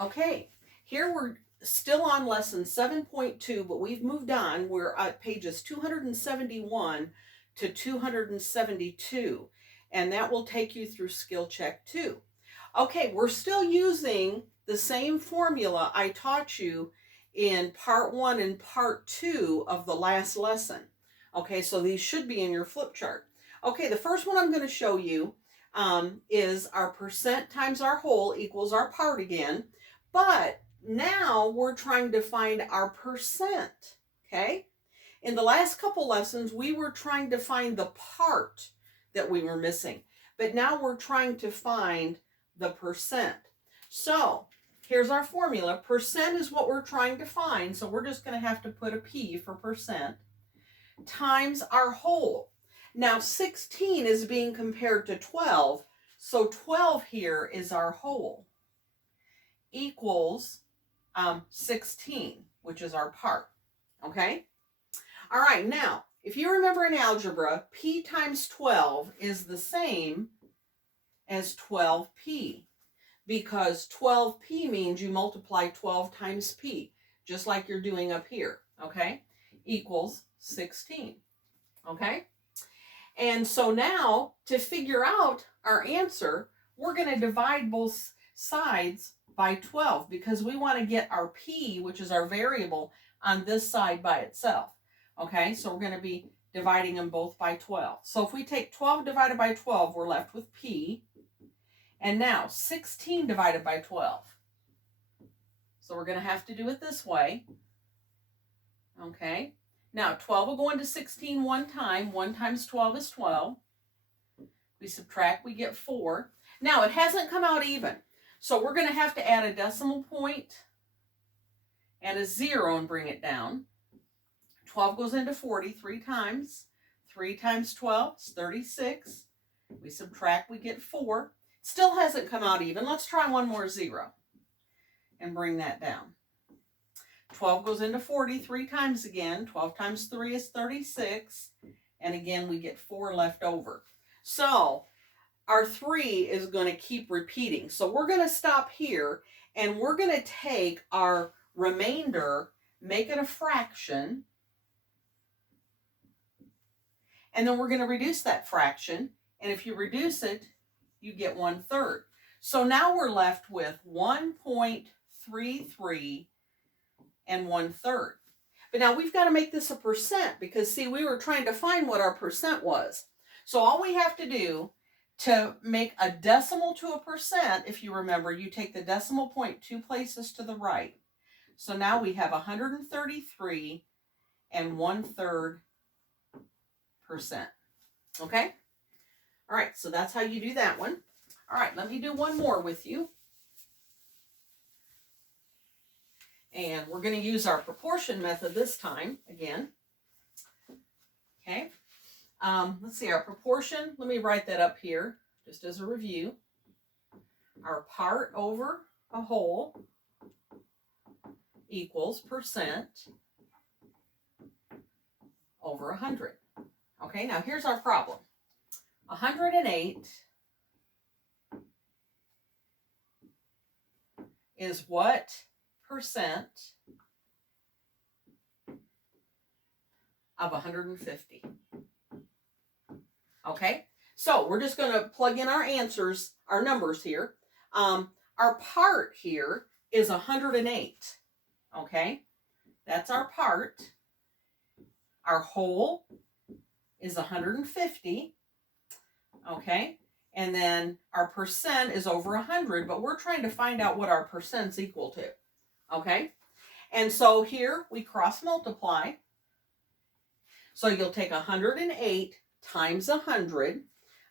Okay, here we're still on lesson 7.2, but we've moved on. We're at pages 271 to 272, and that will take you through skill check 2. Okay, we're still using the same formula I taught you in part 1 and part 2 of the last lesson. Okay, so these should be in your flip chart. Okay, the first one I'm going to show you is our percent times our whole equals our part again. But now we're trying to find our percent, okay? In the last couple lessons, we were trying to find the part that we were missing. But now we're trying to find the percent. So here's our formula. Percent is what we're trying to find. So we're just going to have to put a P for percent times our whole. Now 16 is being compared to 12. So 12 here is our whole, equals 16, which is our part. Okay? All right, now, if you remember in algebra, P times 12 is the same as 12P, because 12P means you multiply 12 times P, just like you're doing up here, okay? Equals 16, okay? And so now, to figure out our answer, we're going to divide both sides by 12, because we want to get our P, which is our variable, on this side by itself. Okay, so we're going to be dividing them both by 12. So if we take 12 divided by 12, we're left with P. And now 16 divided by 12. So we're going to have to do it this way. Okay, now 12 will go into 16 one time. 1 times 12 is 12. We subtract, we get 4. Now it hasn't come out even. So we're going to have to add a decimal point and a 0 and bring it down. 12 goes into 40 3 times. 3 times 12 is 36. We subtract, we get 4. Still hasn't come out even. Let's try one more 0 and bring that down. 12 goes into 40 3 times again. 12 times 3 is 36. And again, we get 4 left over. So our 3 is going to keep repeating. So we're going to stop here, and we're going to take our remainder, make it a fraction, and then we're going to reduce that fraction. And if you reduce it, you get 1/3. So now we're left with 1.33 and 1/3. But now we've got to make this a percent, because see, we were trying to find what our percent was. So all we have to do to make a decimal to a percent, if you remember, you take the decimal point 2 places to the right. So now we have 133 and 1/3%. Okay? All right, so that's how you do that one. All right, let me do one more with you. And we're going to use our proportion method this time again. Okay? Let's see, our proportion, let me write that up here just as a review. Our part over a whole equals percent over 100. Okay, now here's our problem. 108 is what percent of 150? Okay, so we're just going to plug in our answers, our numbers here. Our part here is 108. Okay, that's our part. Our whole is 150. Okay, and then our percent is over 100, but we're trying to find out what our percent's equal to. Okay, and so here we cross multiply. So you'll take 108 times 100,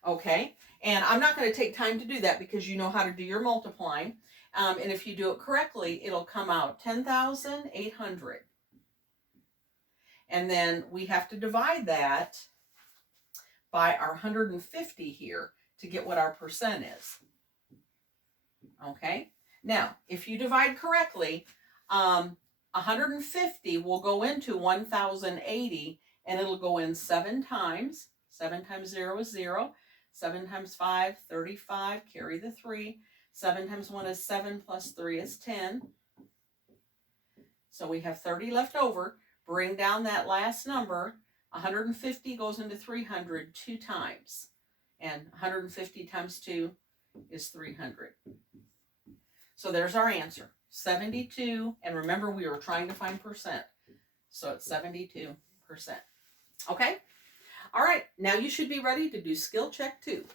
okay? And I'm not going to take time to do that because you know how to do your multiplying. And if you do it correctly, it'll come out 10,800. And then we have to divide that by our 150 here to get what our percent is. Okay? Now, if you divide correctly, 150 will go into 1,080, and it'll go in 7 times. 7 times 0 is 0. 7 times 5, 35. Carry the 3. 7 times 1 is 7 plus 3 is 10. So we have 30 left over. Bring down that last number. 150 goes into 300 2 times. And 150 times 2 is 300. So there's our answer. 72. And remember, we were trying to find percent. So it's 72%. Okay? All right. Now you should be ready to do skill check 2.